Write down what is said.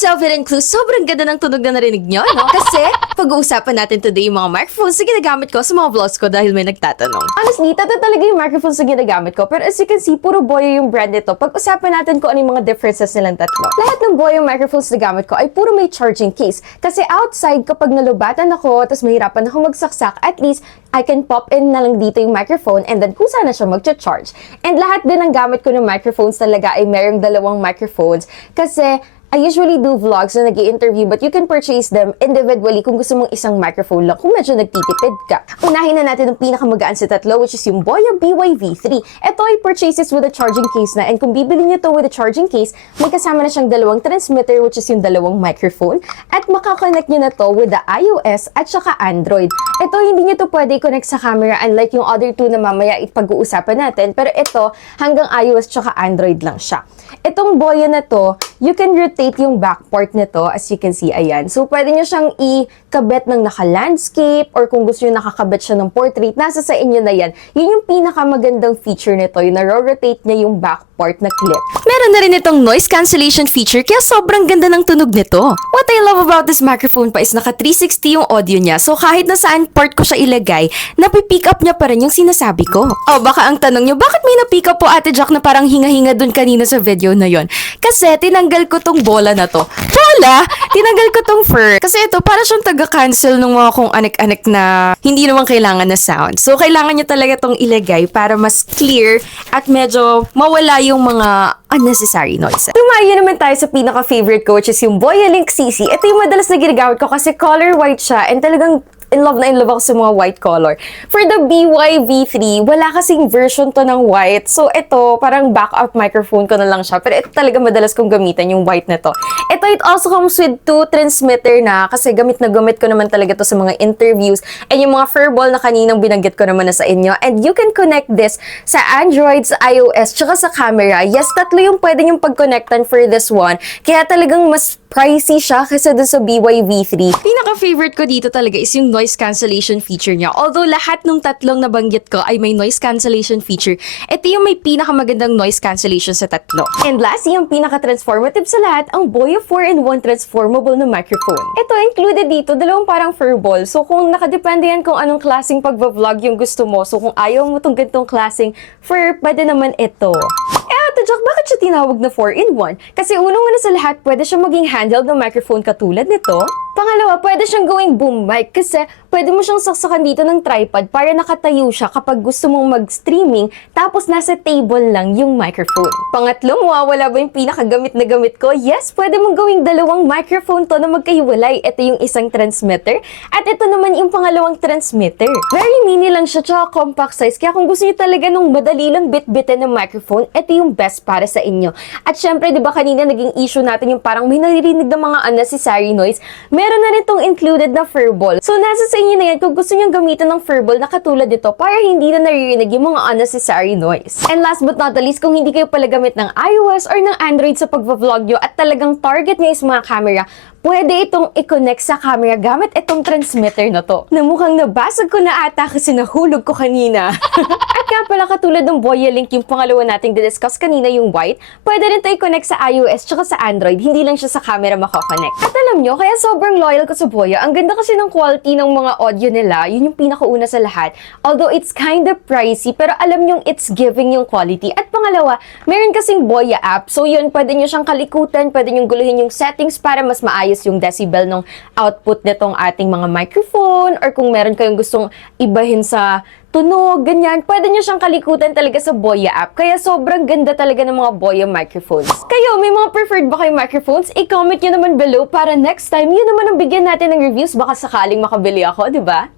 Selfie and Clue, sobrang ganda ng tunog na narinig nyo, no? Kasi, pag-uusapan natin today yung mga microphones na ginagamit ko sa mga vlogs ko dahil may nagtatanong. Honestly, tata talaga yung microphones na ginagamit ko. Pero as you can see, puro Boya yung brand nito. Pag-usapan natin kung ano yung mga differences nilang tatlo. Lahat ng Boya microphones na gamit ko ay puro may charging case. Kasi outside, kapag nalubatan ako, tapos mahirapan ako magsaksak, at least, I can pop in na lang dito yung microphone and then kung sana siya mag-charge. And lahat din ng gamit ko ng microphones talaga ay mayroong dalawang microphones. Kasi, I usually do vlogs na nag-i-interview but you can purchase them individually kung gusto mong isang microphone lang kung medyo nagtitipid ka. Unahin na natin yung pinakamagaan sa tatlo which is yung Boya BYV3. Ito ay purchases with a charging case na and kung bibili niyo to with a charging case, may kasama na siyang dalawang transmitter which is yung dalawang microphone at makakonect niyo na to with the iOS at saka Android. Ito hindi niyo to pwede i-connect sa camera unlike yung other two na mamaya ipag-uusapan natin pero ito hanggang iOS at saka Android lang siya. Itong Boya na to, you can rotate yung back part nito as you can see, ayan. So, pwede nyo siyang ikabit ng naka-landscape or kung gusto nyo nakakabit siya ng portrait, nasa sa inyo na yan. Yun yung pinakamagandang feature nito, yung na-rotate niya yung back part na clip. Meron na rin itong noise cancellation feature kaya sobrang ganda ng tunog nito. What I love about this microphone pa is naka 360 yung audio niya. So, kahit na saan part ko siya ilagay, napipick up niya pa rin yung sinasabi ko. O, baka ang tanong nyo, bakit may napick up po Ate Jack na parang hinga-hinga dun kanina sa video na yon? Kasi tinanggal ko tong bola na to. Bola? Tinanggal ko tong fur. Kasi ito, para siyang taga-cancel ng mga kung anek-anek na hindi naman kailangan na sound. So, kailangan nyo talaga tong ilagay para mas clear at medyo mawala yung mga unnecessary noises. Tumayo naman tayo sa pinaka-favorite ko, which is yung Boya Link CC. Ito yung madalas na ginagamit ko kasi color white siya and talagang in love na in love ako sa mga white color. For the BYV3, wala kasing version to ng white. So, ito, parang backup microphone ko na lang siya. Pero ito talaga madalas kong gamitan, yung white na to. Ito, it also comes with two transmitter na kasi gamit na gamit ko naman talaga to sa mga interviews. And yung mga furball na kaninang binanggit ko naman na sa inyo. And you can connect this sa Android, sa iOS, tsaka sa camera. Yes, tatlo yung pwede yung pag-connectan for this one. Kaya talagang mas pricey siya kasi dun sa BYV3. Pinaka-favorite ko dito talaga is yung noise cancellation feature niya. Although lahat ng tatlong nabanggit ko ay may noise cancellation feature, ito yung may pinakamagandang noise cancellation sa tatlo. And lastly, yung pinaka-transformative sa lahat, ang Boya 4-in-1 transformable na microphone. Ito, included dito, dalawang parang furball. So kung nakadepende yan kung anong klaseng pagbablog yung gusto mo, so kung ayaw mo tong ganitong klaseng fur, pwede naman ito. Ate Jack, bakit siya tinawag na 4-in-1? Kasi unang-una sa lahat, pwede siya maging handheld ng microphone katulad nito. Pangalawa, pwede siyang gawing boom mic kasi pwede mo siyang saksakan dito ng tripod para nakatayo siya kapag gusto mong mag-streaming tapos nasa table lang yung microphone. Pangatlo, mawawala ba yung pinakagamit na gamit ko? Yes, pwede mong gawing dalawang microphone to na magkahiwalay. Ito yung isang transmitter at ito naman yung pangalawang transmitter. Very mini lang siya tsaka compact size kaya kung gusto niyo talaga nung madali lang bit-bitin ng microphone, ito yung best para sa inyo. At syempre, di ba kanina naging issue natin yung parang may naririnig na mga unnecessary noise. Meron na rin itong included na furball. So, nasa sa inyo na yan kung gusto nyo gamitan ng furball na katulad nito para hindi na naririnig yung mga unnecessary noise. And last but not the least, kung hindi kayo pala gamit ng iOS or ng Android sa pag-vlog nyo at talagang target nyo is mga camera, pwede itong i-connect sa camera gamit itong transmitter na to. Na mukhang nabasag ko na ata kasi nahulog ko kanina. At nga pala katulad ng Boya Link, yung pangalawa nating discuss kanina yung white, pwede rin ito i-connect sa iOS tsaka sa Android, hindi lang siya sa camera makakonect. At alam nyo, kaya sobrang loyal ko sa Boya. Ang ganda kasi ng quality ng mga audio nila, yun yung pinakauna sa lahat. Although it's kind of pricey, pero alam nyo it's giving yung quality. At pangalawa, meron kasing Boya app. So yun, pwede nyo siyang kalikutan, pwede nyo guluhin yung settings para mas maayos yung decibel ng output nitong ating mga microphone or kung meron kayong gustong ibahin sa tunog, ganyan, pwede nyo siyang kalikutan talaga sa Boya app. Kaya sobrang ganda talaga ng mga Boya microphones. Kayo, may mga preferred ba kayong microphones? I-comment nyo naman below para next time, yun naman ang bigyan natin ng reviews. Baka sakaling makabili ako, di ba?